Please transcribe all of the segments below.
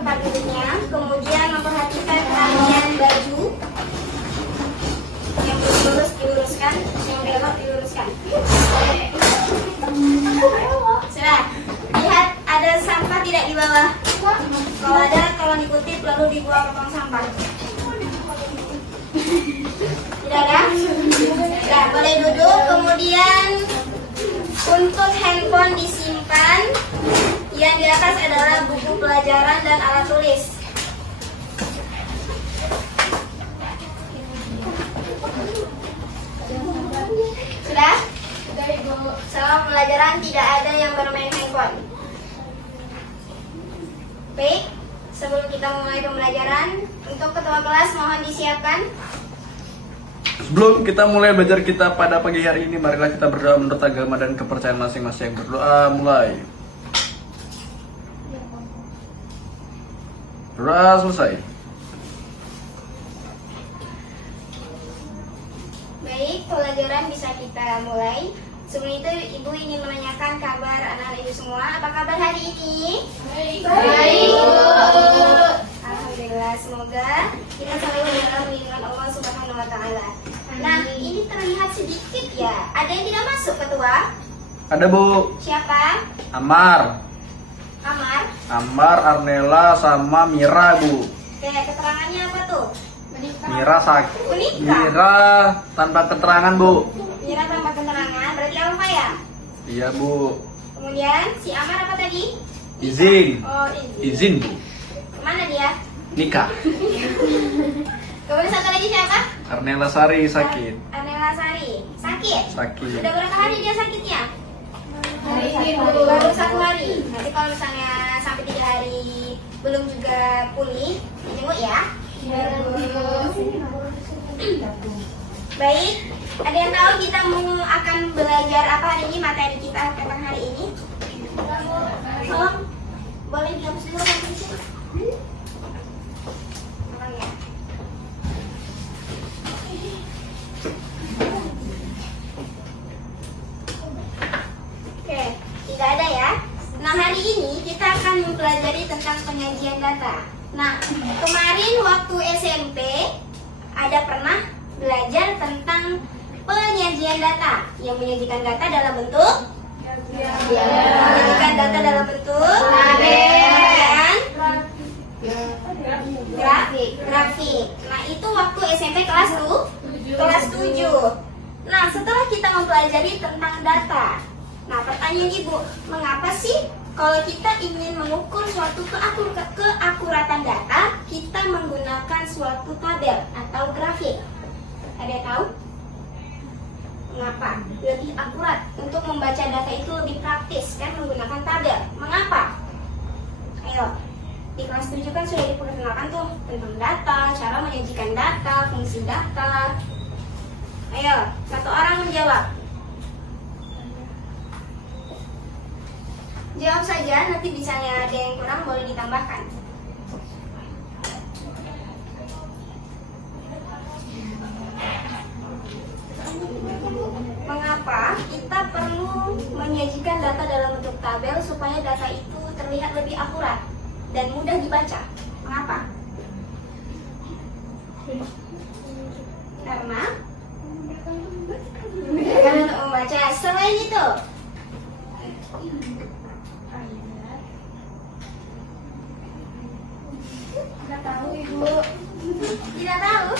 tempat duduknya, kemudian memperhatikan bagian baju yang lurus diluruskan, yang belok diluruskan. Sudah, lihat ada sampah tidak di bawah? Kalau ada, tolong dikutip lalu dibuang ke tong sampah. Tidak ada? Tidak, boleh duduk. Kemudian untuk handphone disimpan. Yang di atas adalah buku pelajaran dan alat tulis. Sudah? Sudah, Ibu. Selama pelajaran tidak ada yang bermain handphone. Baik, sebelum kita mulai pembelajaran, untuk ketua kelas mohon disiapkan. Sebelum kita mulai belajar kita pada pagi hari ini, marilah kita berdoa menurut agama dan kepercayaan masing-masing. Berdoa mulai. Berdoa selesai. Baik, pelajaran bisa kita mulai. Sebelum itu, Ibu ingin menanyakan kabar anak-anak Ibu semua. Apa kabar hari ini? Baik. Baik. Alhamdulillah, semoga kita selalu dalam lindungan Allah Subhanahu wa Ta'ala. Nah, ini terlihat sedikit ya. Ada yang tidak masuk, Ketua? Ada, Bu. Siapa? Amar. Amar. Amar, Arnella, sama Mira, Bu. Oke, keterangannya apa tuh? Mira sakit. Menikah. Mira tanpa keterangan, Bu. Mira tanpa keterangan, berarti apa ya? Iya, Bu. Kemudian si Amar apa tadi? Izin. Oh, Izin, Bu. Kemana dia? Nikah. Kemudian satu lagi siapa? Arnella Sari sakit. Anela Sari. Sakit? Sakit. Udah berapa hari dia sakitnya? Hari ini, Bu. Baru 1 hari. Nanti kalau misalnya sampai 3 hari belum juga pulih, dijenguk ya. Baik, ada yang tahu kita akan belajar apa hari ini, materi kita tentang hari ini? Tolong, boleh dihapus dulu kan di sini? Tolong ya. Oke, tidak ada ya. Nah, hari ini kita akan mempelajari tentang penyajian data. Nah, kemarin waktu SMP ada pernah belajar tentang penyajian data. Yang menyajikan data dalam bentuk menyajikan data dalam bentuk tabel dan grafik. Nah, itu waktu SMP kelas 7. Nah, setelah kita mempelajari tentang data. Nah, pertanyaan Ibu, mengapa sih kalau kita ingin mengukur suatu keakuratan data, kita menggunakan suatu tabel atau grafik? Ada yang tahu? Mengapa? Lebih akurat. Untuk membaca data itu lebih praktis kan menggunakan tabel. Mengapa? Ayo, di kelas 7 kan sudah diperkenalkan tuh tentang data, cara menyajikan data, fungsi data. Ayo, satu orang menjawab. Jawab saja, nanti misalnya ada yang kurang boleh ditambahkan. Mengapa kita perlu menyajikan data dalam bentuk tabel supaya data itu terlihat lebih akurat dan mudah dibaca? Mengapa? Karena untuk membaca. Selain itu, Nggak tahu, Ibu. tidak tahu.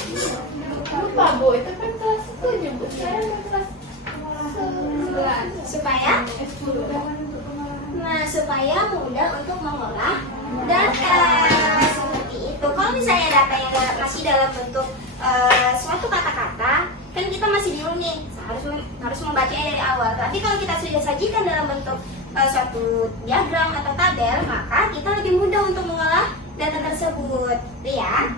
Lupa, Bu. Itu kan kelas 7, Bu. Sekarang kan kelas 11. Supaya 10. Nah, supaya mudah untuk mengolah data seperti itu. Kalau misalnya data yang masih dalam bentuk suatu kata-kata, kan kita masih bingung nih, harus membacanya dari awal. Tapi kalau kita sudah sajikan dalam bentuk suatu diagram atau tabel, maka kita lebih mudah untuk mengolah data tersebut, ya.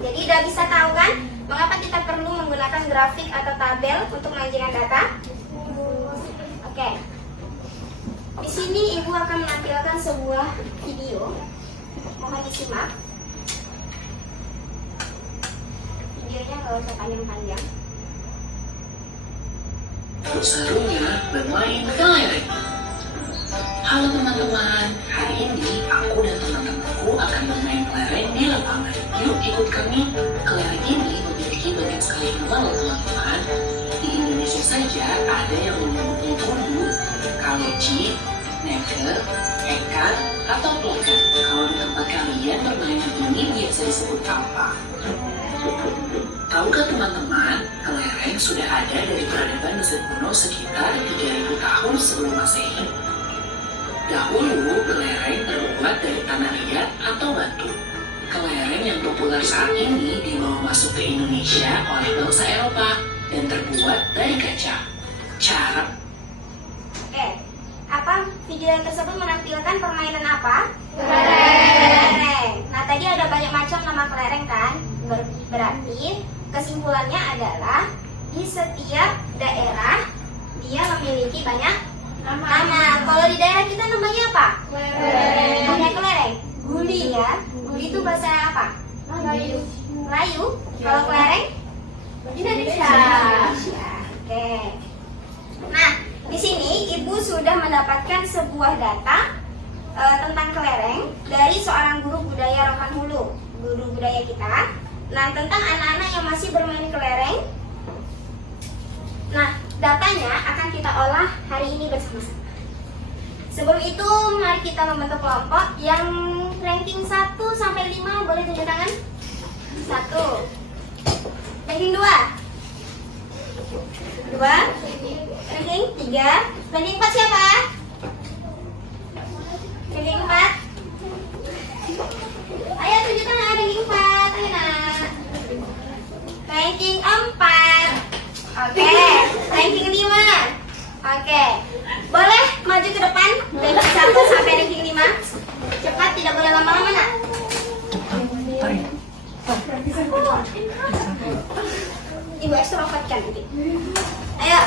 Jadi udah bisa tahu kan mengapa kita perlu menggunakan grafik atau tabel untuk menyajikan data? Oke. Di sini Ibu akan menampilkan sebuah video. Mohon disimak. Videonya nggak usah panjang-panjang. Serunya bermain ke layar. Halo teman-teman, hari ini aku dan teman-temanku Yuk ikut kami. Kelereng ini memiliki banyak sekali nama loh teman-teman. Di Indonesia saja ada yang menyebutnya tumbuh, kaleci, never, ekar, atau pelakat. Kalau di tempat kalian permainan ini biasa disebut apa? Tahukah teman-teman, kelereng sudah ada dari peradaban Mesir kuno sekitar 3000 tahun sebelum Masehi. Dahulu, kelereng terbuat dari tanah liat atau batu. Kelereng yang populer saat ini dibawa masuk ke Indonesia oleh bangsa Eropa dan terbuat dari kaca. Cara Oke, apa video yang tersebut menampilkan permainan apa? Kelereng. Nah, tadi ada banyak macam nama kelereng kan? Berarti kesimpulannya adalah di setiap daerah dia memiliki banyak nama. Kalau di daerah kita namanya apa? Kelereng. Namanya kelereng. Guli ya. Guli itu bahasa apa? Melayu. Melayu. Kalau kelereng? Indonesia. Oke. Nah, di sini Ibu sudah mendapatkan sebuah data tentang kelereng dari seorang guru budaya Rokan Hulu, guru budaya kita. Nah, tentang anak-anak yang masih bermain kelereng. Nah, datanya akan kita olah hari ini bersama-sama. Sebelum itu, mari kita membentuk kelompok yang ranking 1 sampai 5. Boleh tunjuk tangan? 1. Ranking 2. 2. Ranking 3. Ranking 4 siapa? Ranking 4. Ayo tunjuk tangan ranking 4. Ayo nak. Ranking 4. Oke. Ranking 5. Oke. Boleh maju ke depan dari 1 sampai ranking 5. Cepat, tidak boleh lama-lama nak. Ibu ekstrovert kan nanti. Ayo.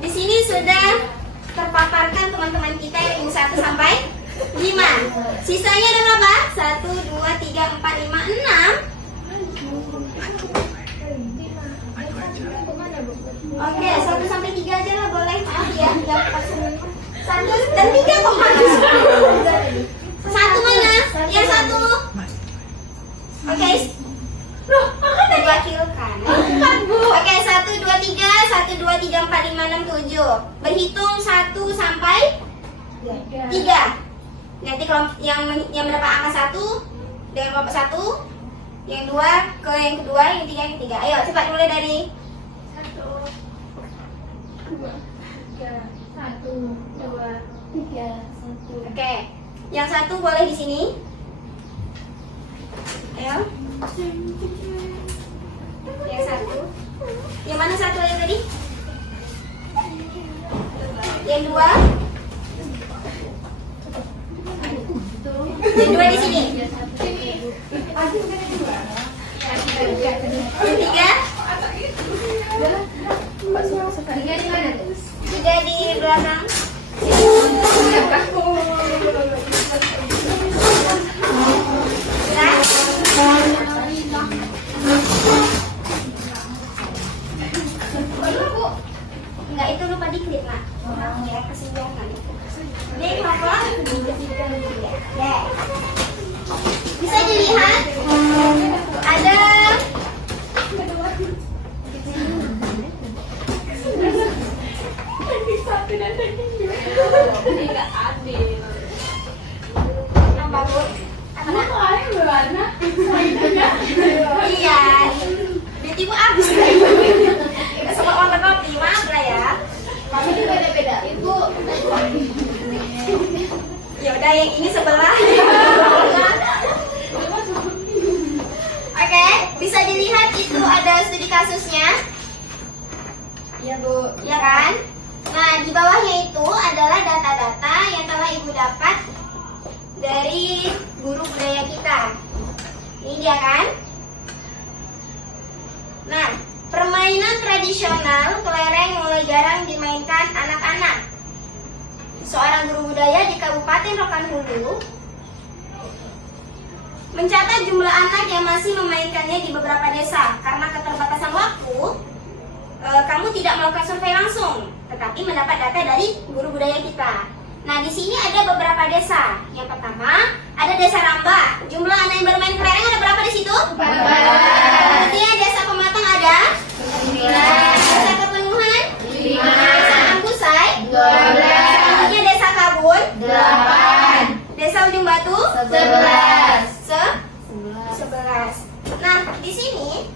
Di sini sudah terpaparkan teman-teman kita yang 1 sampai 5. Sisanya ada berapa? 1, 2, 3, 4, 5, 6. Oke, 1 sampai 3 aja lah boleh. Maaf ya, yang 1 dan 3 kok mana? 1 mana? Yang 1. Oke. Loh, makan tadi diwakilkan. Oke, 1, 2, 3, 1, 2, 3, 4, 5, 6, 7. Berhitung 1 sampai 3. Nanti kalau yang mendapat angka 1 dengan kelompok 1, yang 2 ke yang kedua, yang 3 yang 3. Ayo cepat mulai dari 1, 2, 3, 1. Oke. Yang 1 boleh di sini. Ayo. Yang 1. Yang mana 1 yang tadi? Yang 2. Yang 2 di sini. Yang 3. 3 di mana? 3 di belakang. Enggak, itu lupa diklik nak. Ya, kesenjangan. Ini kelompok. Ya. Bisa dilihat ada Ini nggak adil. apa bu? Anak kalian berwarna. Iya. Duit ibu habis. Kita sempat order kopi, maaf lah ya. Kami ini beda-beda. Ibu. Ya udah yang ini sebelah. Oke, bisa dilihat itu ada studi kasusnya. Iya bu. Ya kan? Nah, di bawahnya itu adalah data-data yang telah ibu dapat dari guru budaya kita. Ini dia kan? Nah, permainan tradisional kelereng mulai jarang dimainkan anak-anak. Seorang guru budaya di Kabupaten Rokan Hulu mencatat jumlah anak yang masih memainkannya di beberapa desa. Karena keterbatasan waktu, kamu tidak melakukan survei langsung, tetapi mendapat data dari guru budaya kita. Nah, di sini ada beberapa desa. Yang pertama, ada Desa Rambah. Jumlah anak yang bermain kelereng ada berapa di situ? 14. Kemudian desa pematang ada? 9. Desa kepenuhan? 5. Desa Angkusai? 12. Selanjutnya desa Kabun? 8. Desa Ujung Batu? 11. 11. Nah, di sini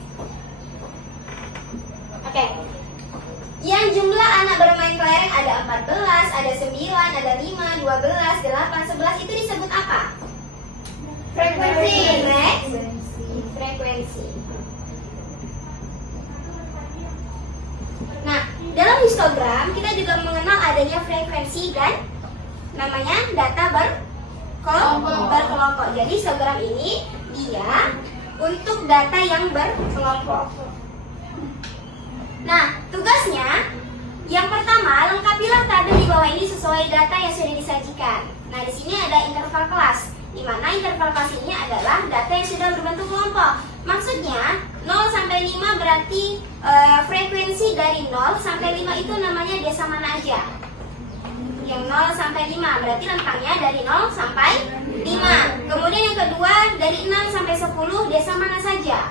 oke. Yang jumlah anak bermain kelereng ada 14, ada 9, ada 5, 12, 8, 11 itu disebut apa? Frekuensi. Frekuensi. Nah, dalam histogram kita juga mengenal adanya frekuensi dan namanya data berkelompok. Jadi histogram ini dia untuk data yang berkelompok. Nah, tugasnya yang pertama, lengkapilah tabel di bawah ini sesuai data yang sudah disajikan. Nah, di sini ada interval kelas, di mana interval kelas ini adalah data yang sudah berbentuk kelompok. Maksudnya, 0 sampai 5 berarti frekuensi dari 0 sampai 5 itu namanya desa mana aja? Yang 0 sampai 5 berarti rentangnya dari 0 sampai 5. Kemudian yang kedua, dari 6 sampai 10 desa mana saja?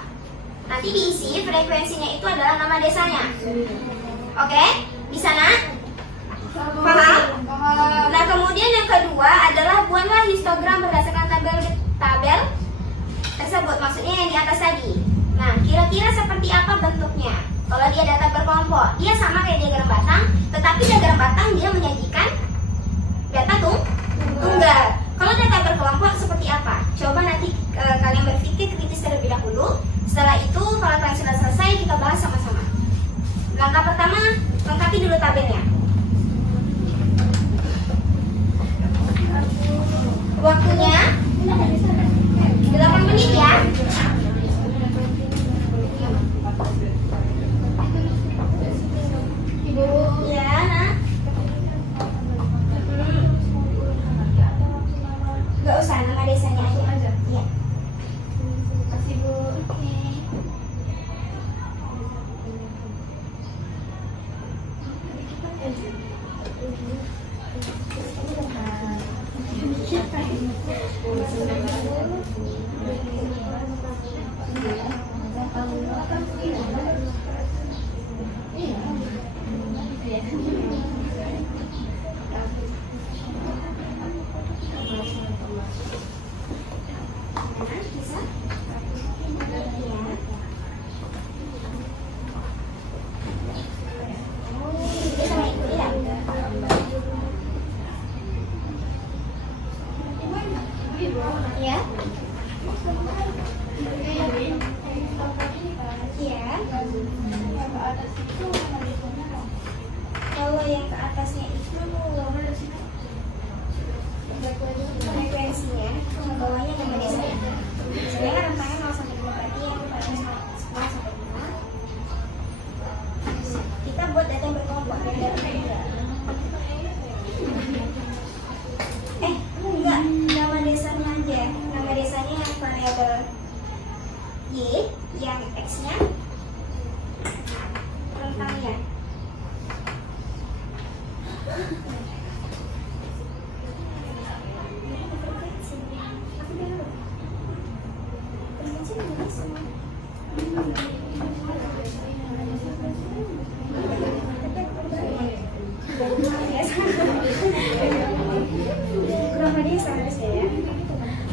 Nanti diisi frekuensinya itu adalah nama desanya. Oke? Di sana? Paham? Nah, kemudian yang kedua adalah buatlah histogram berdasarkan tabel tersebut, maksudnya yang di atas tadi. Nah, kira-kira seperti apa bentuknya? Kalau dia data berkelompok, dia sama kayak diagram batang, tetapi diagram batang dia menyajikan data tunggal. Kalau data berkelompok seperti apa? Coba nanti kalian berpikir kritis terlebih dahulu. Setelah itu, kalau kalian sudah selesai, kita bahas sama-sama. Langkah pertama, lengkapi dulu tabelnya. Waktunya 8 menit ya. Ibu, ya, nah. Gak usah, nama desanya aja. Ya. Kasih Bu. Oke. Ya. Iya. Kalau yang ke atasnya itu frekuensinya, bawahnya nama desanya. Sebenarnya rentangnya 0 sampai 5 berarti yang pada 10 sampai 5. Kita buat data yang berkelompok dan data enggak, nama desanya aja. Nama desanya yang variabel Y, yang X-nya rentangnya. Berapa desa harusnya ya?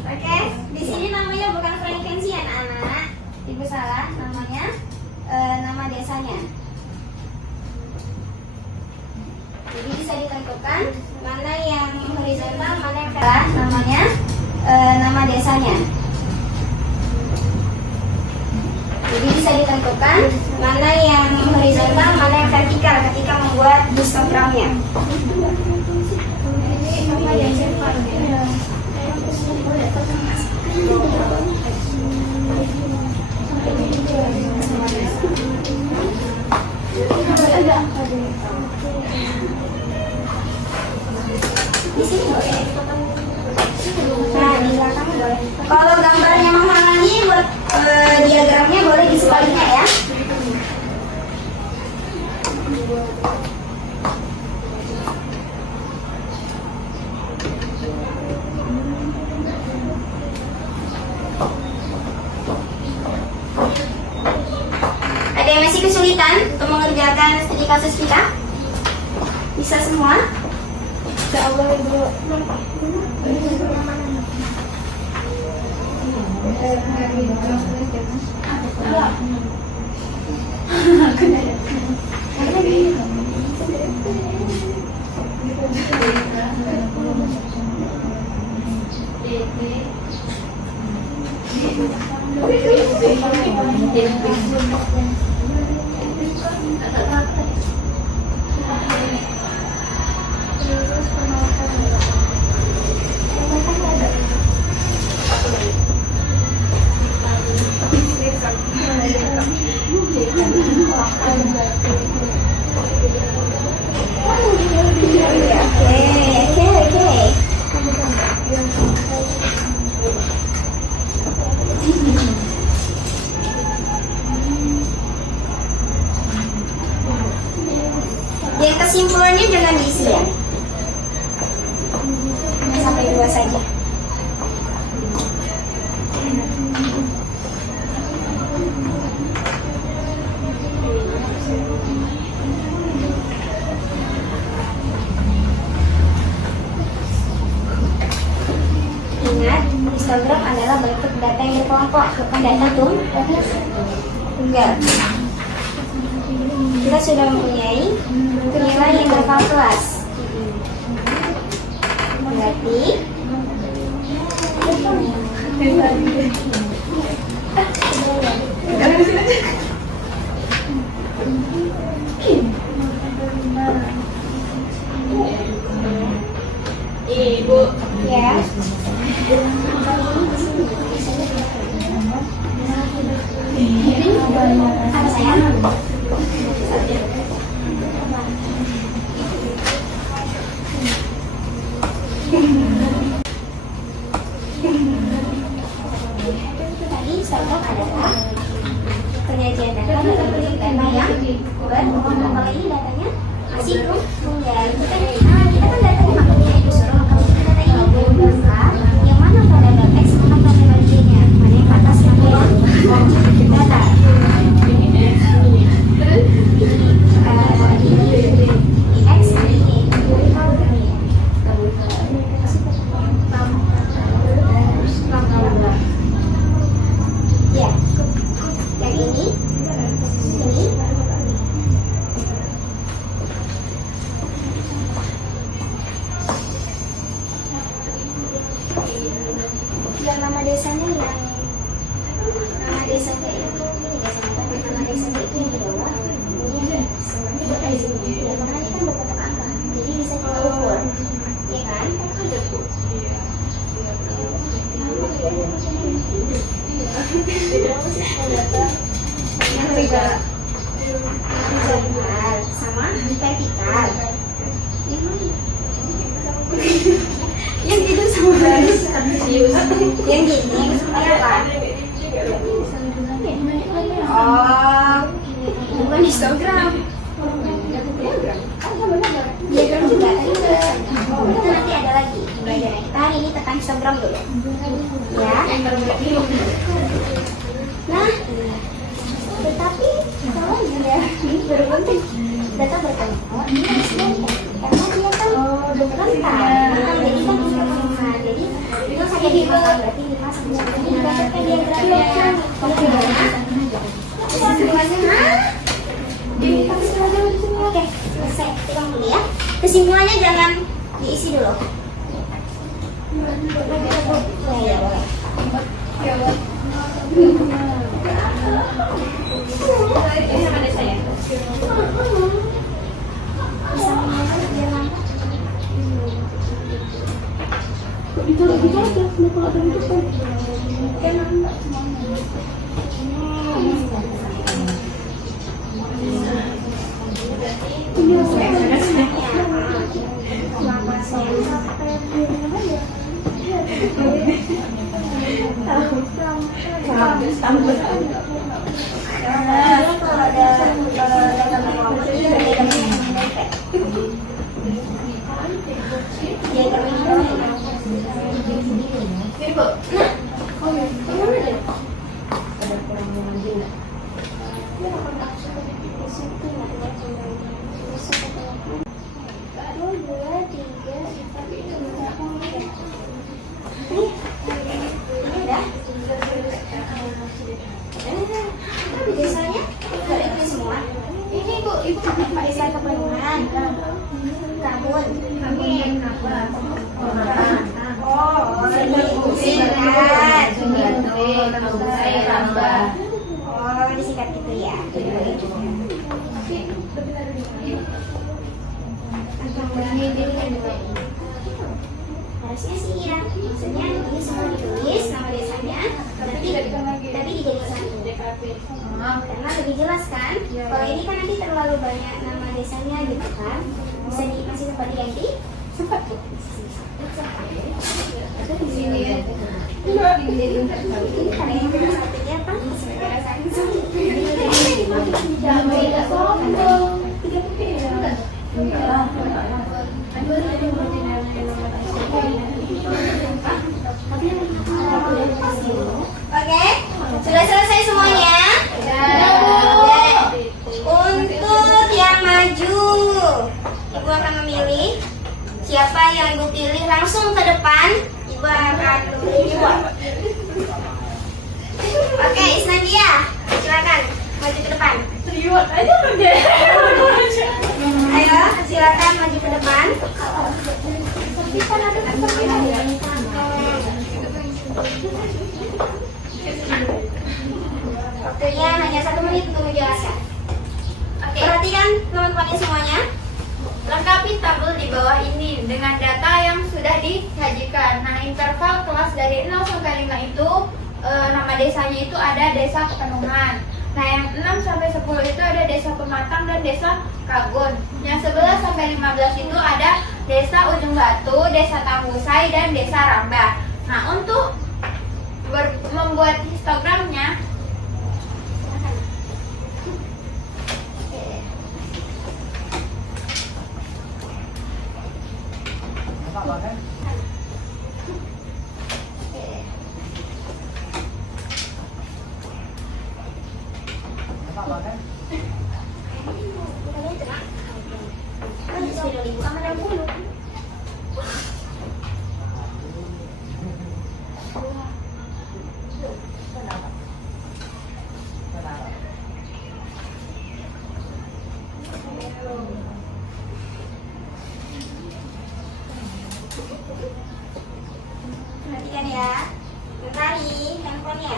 Oke, di sini namanya bukan frekuensi ya anak-anak. Ibu salah, namanya nama desanya. Jadi bisa ditentukan mana yang horizontal, mana yang vertikal. Namanya nama desanya. Jadi bisa ditentukan mana yang horizontal, mana yang vertikal ketika membuat histogramnya. Di sini boleh. Nah, di belakang boleh. Kalau gambarnya menghalangi, buat diagramnya boleh di sebaliknya ya. studi kasus kita? Bisa semua? Insya Allah Ibu. Oke. Yang kesimpulannya jangan diisi ya. Sampai 2 saja. Ingat, histogram adalah bentuk data yang berkelompok, bukan data tunggal. Kita sudah mempunyai nilai yang berkalkulasi. Berarti Ibu. ya. Apa sayang? Tadi saya adalah penyajian data dalam bentuk data yang berkelompok. Kalau ini datanya masih tunggal. Kita kan datanya makanya disuruh mengkaitkan data ini berupa yang mana variabel x, mana variabel y-nya, mana yang atas yang bawah data. Ini x, ini y. Ya, yang ini. Dan nama desanya yang nama desanya itu ini desanya nama desanya itu yang di bawah ini sebenarnya di sini ya karena ini kan berkotak angka jadi bisa kita ukur ya kan yang beda horizontal sama vertikal yang itu sama yang gini seperti apa? Oh, bukan histogram. Diagram juga tadi kita nanti ada lagi belajarnya. Kita hari ini tekan histogram dulu. Ya. Nah, tetapi kalau dia baru penting data berkelompok ini harus beda karena dia kan rentan. Jadi kan jadi itu saja di bawah berarti 5 sampai 1 ini dapatkan diagramnya. Oke, selesai. Ulang dulu ya. Kesimpulannya jangan diisi dulu. Ya, boleh. Nama Busai Ramba. Oh, disingkat gitu ya. Boleh juga. Harusnya sih ya. Maksudnya ini semua ditulis nama desanya, tapi dijadikan satu. Karena lebih jelas kan. Kalau ini kan nanti terlalu banyak nama desanya gitu kan. Masih sempat diganti? Sempat tuh. Di sini ya. Ini karena yang satunya apa? Oke, sudah selesai semuanya? Untuk yang maju, Ibu akan memilih. Siapa yang Ibu pilih langsung ke depan, Ibu akan reward. Oke, Islandia, silakan maju ke depan. Reward aja deh. Ayo, silakan maju ke depan. Waktunya hanya 1 menit untuk menjelaskan. Perhatikan teman-teman semuanya. Lengkapi tabel di bawah ini dengan data yang sudah disajikan. Nah, interval kelas dari 0 sampai 5 itu nama desanya itu ada Desa Pekenungan. Nah, yang 6 sampai 10 itu ada Desa Pematang dan Desa Kagun. Yang 11 sampai 15 itu ada Desa Ujung Batu, Desa Tambusai, dan Desa Ramba. Nah, untuk membuat histogramnya, perhatikan ya. Benari handphonenya.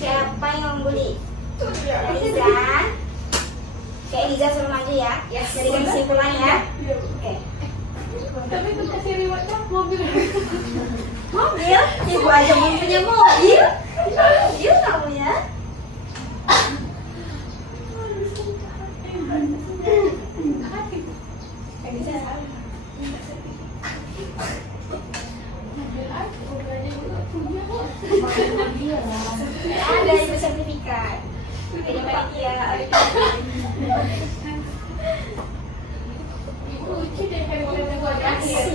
Siapa yang membuli? Eliza. Oke, Eliza suruh maju ya. Jadikan kesimpulan ya. Oke. tapi itu kasih rewardnya mobil. Mobil? Ibu aja belum punya mobil. Mobil kamu ya. Ada itu sertifikat. Jadi ya. Lucu deh kayak mobilnya buat akhir.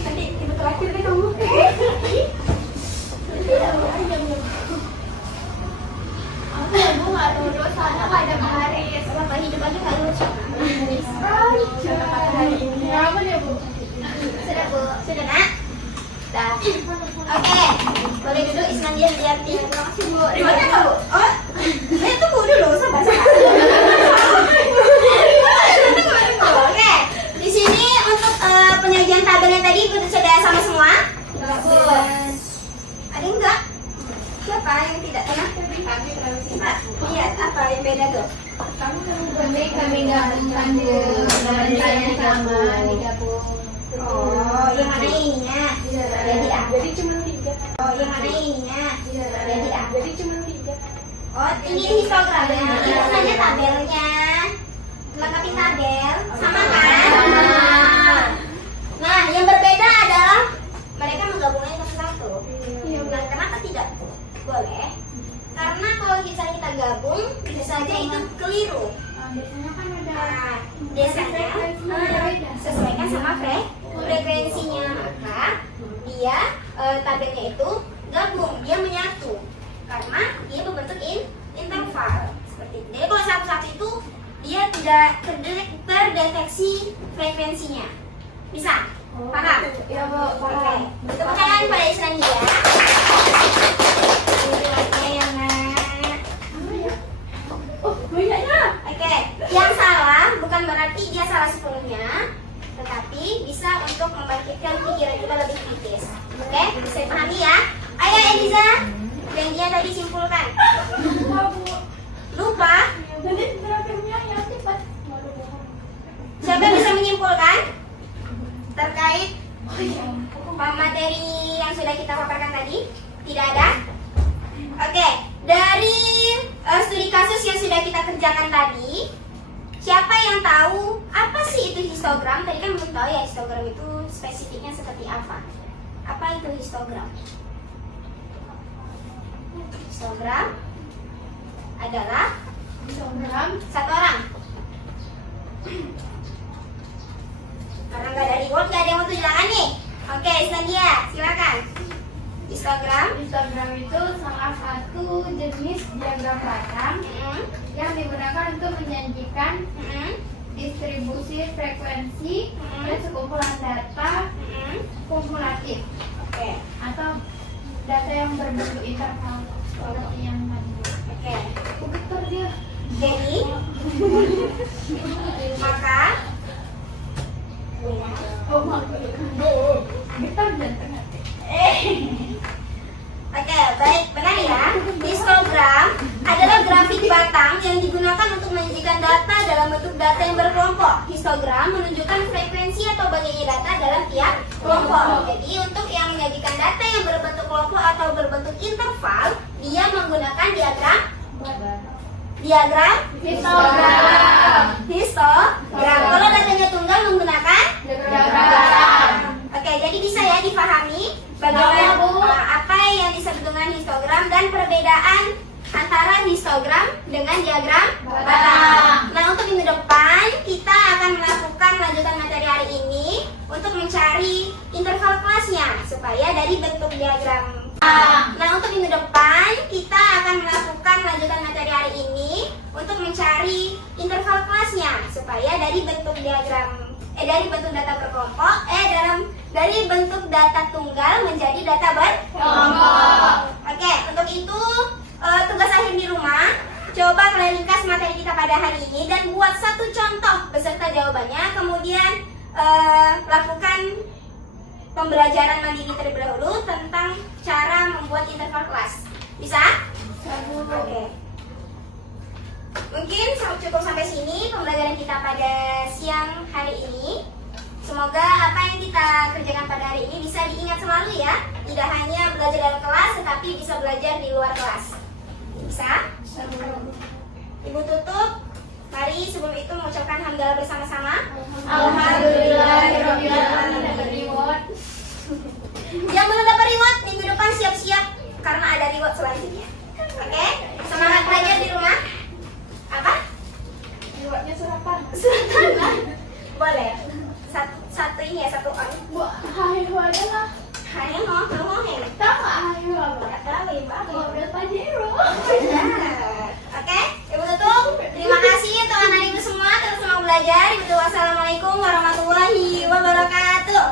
Nanti tipe terakhir deh kamu. Aku nggak lulus, soalnya nggak ada matahari. Selama hidup aja nggak lucu. Kenapa ya, Bu? Sudah Bu, sudah nak. Dah. Oke, boleh duduk Islandia Sujarti. Terima kasih Bu. Di mana nggak Bu? Oh, tunggu dulu, sabar. Oke, di sini untuk penyajian tabelnya tadi sudah sama semua. Bagus. Ada yang enggak? Siapa yang tidak pernah? Iya, apa yang beda tuh? Kami gabungkan dengan sama digabung. Oh, yang ada ininya. Jadi A. Jadi cuma 3. Oh, yang ada ininya. Jadi A. Jadi cuma 3. Oh, ini histogram. Ini hanya tabelnya. Lengkapi tabel, sama kan? Nah, yang berbeda adalah mereka menggabungnya satu. Nah, kenapa tidak boleh? Karena kalau misalnya kita gabung, bisa saja itu keliru. Biasanya kan ada Nah, biasanya sesuaikan sama frekuensinya, maka dia tabelnya itu gabung, dia menyatu karena dia berbentuk interval seperti itu. Jadi kalau satu-satu itu dia tidak terdeteksi frekuensinya. Bisa? Paham? Ya, Bu. Oke. Tepuk tangan pada Islandia. Yang Oh, banyaknya. Oke, yang salah bukan berarti dia salah sepenuhnya, tetapi bisa untuk membangkitkan pikiran kita lebih kritis. Oke, bisa dipahami ya? Ayo Eliza, yang dia tadi simpulkan. Lupa? Jadi terakhirnya yang cepat. Siapa yang bisa menyimpulkan terkait materi yang sudah kita paparkan tadi? Tidak ada? Oke, dari studi kasus yang sudah kita kerjakan tadi, siapa yang tahu apa sih itu histogram? Tadi kan belum tahu ya histogram itu spesifiknya seperti apa. Apa itu histogram? Histogram adalah Histogram. satu orang. Karena nggak ada reward, nggak ada yang mau tunjukkan nih. Oke, Islandia, silakan. Histogram. Histogram itu salah satu jenis diagram batang yang digunakan untuk menjanjikan distribusi frekuensi dan sekumpulan data kumulatif Oke, atau data yang berbentuk interval seperti yang tadi. oke. Komputer dia. Jadi, maka Oh, getar jantungnya. Oke, baik, benar ya. Histogram adalah grafik batang yang digunakan untuk menyajikan data dalam bentuk data yang berkelompok. Histogram menunjukkan frekuensi atau banyaknya data dalam tiap kelompok. Jadi untuk yang menyajikan data yang berbentuk kelompok atau berbentuk interval, dia menggunakan diagram histogram. Kalau datanya tunggal menggunakan Oke, jadi bisa ya dipahami bagaimana apa yang disebut dengan histogram dan perbedaan antara histogram dengan diagram batang. Nah, untuk minggu depan kita akan melakukan lanjutan materi hari ini untuk mencari interval kelasnya supaya dari bentuk diagram. Nah, untuk minggu depan kita akan melakukan lanjutan materi hari ini untuk mencari interval kelasnya supaya dari bentuk diagram dari bentuk data berkelompok dari bentuk data tunggal menjadi data berkelompok. Oke, untuk itu tugas akhir di rumah, coba kalian ringkas materi kita pada hari ini dan buat satu contoh beserta jawabannya, kemudian lakukan pembelajaran mandiri terlebih dahulu tentang cara membuat interval kelas. Bisa? Oke. Mungkin cukup sampai sini pembelajaran kita pada siang hari ini. Semoga apa yang kita kerjakan pada hari ini bisa diingat selalu ya. Tidak hanya belajar dalam kelas, tetapi bisa belajar di luar kelas. Bisa? Ibu tutup. Mari sebelum itu mengucapkan hamdalah bersama-sama. Alhamdulillahirobbilalamin. Yang belum dapat reward minggu depan siap-siap karena ada reward selanjutnya. Oke? Semangat belajar di rumah. Apa? Rewardnya sarapan. Boleh. Satu ini ya, satu on. Bu, hai adalah. Hanya mau yang Tahu nggak hai apa? tahu ya, Mobil Pajero. Oke, Ibu tutup. Terima kasih untuk anak ibu semua terus semangat belajar. Ibu tutup. Wassalamualaikum warahmatullahi wabarakatuh.